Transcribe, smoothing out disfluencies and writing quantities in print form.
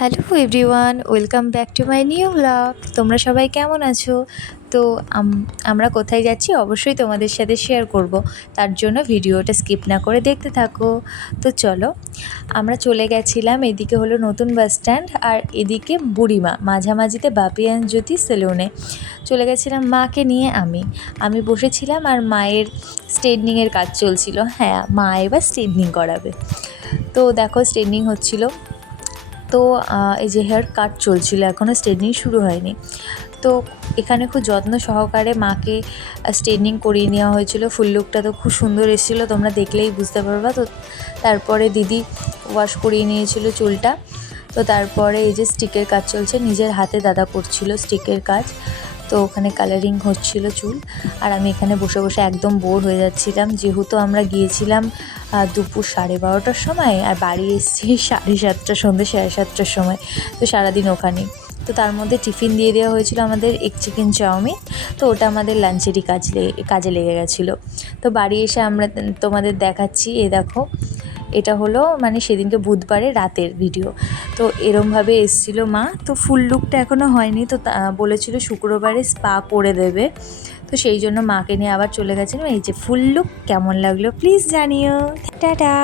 Hello everyone, welcome back to my new blog. তোমরা সবাই কেমন আছো? তো আমরা কোথায় যাচ্ছি অবশ্যই তোমাদের সাথে শেয়ার করব, তার জন্য ভিডিওটা স্কিপ না করে দেখতে থাকো। তো চলো, আমরা চলে গেছিলাম, এদিকে হলো নতুন বাস স্ট্যান্ড আর এদিকে বুড়িমা, মাঝামাঝিতে বাপি অ্যান্ড জ্যোতি সেলুনে চলে গেছিলাম মাকে নিয়ে। আমি বসেছিলাম আর মায়ের স্ট্রেটনিংয়ের কাজ চলছিল। হ্যাঁ, মা এবার স্ট্রেটনিং করাবে। তো দেখো, স্ট্রেটনিং হচ্ছিল। তো এই যে হেয়ার কাট চলছিল, এখনও স্ট্রেটনিং শুরু হয়নি। তো এখানে খুব যত্ন সহকারে মাকে স্ট্রেটনিং করিয়ে নেওয়া হয়েছিল। ফুল লুকটা তো খুব সুন্দর এসেছিলো, তোমরা দেখলেই বুঝতে পারবা। তো তারপরে দিদি ওয়াশ করিয়ে নিয়েছিল চুলটা। তো তারপরে এই যে স্টিকের কাজ চলছে, নিজের হাতে দাদা করছিল স্টিকের কাজ। তো ওখানে কালারিং হচ্ছিল চুল, আর আমি এখানে বসে বসে একদম বোর হয়ে যাচ্ছিলাম, যেহেতু আমরা গিয়েছিলাম দুপুর 12:30টার সময় আর বাড়ি এসেছি 7:30, সন্ধ্যে 7:30টার সময়। তো সারাদিন ওখানে। তো তার মধ্যে টিফিন দিয়ে দেওয়া হয়েছিল আমাদের এগ চিকেন চাউমিন। তো ওটা আমাদের লাঞ্চেরই কাজে লেগে গেছিলো। তো বাড়ি এসে আমরা তোমাদের দেখাচ্ছি, দেখো এটা হলো মানে সেদিনকে বুধবারে রাতের ভিডিও। তো এরমভাবে এসেছিলো মা। তো ফুল লুকটা এখনও হয়নি, তো বলেছিল শুক্রবারে স্পা করে দেবে। তো সেই জন্য মাকে নিয়ে আবার চলে গেছিলাম। এই যে ফুল লুক কেমন লাগলো প্লিজ জানিও। টাটা।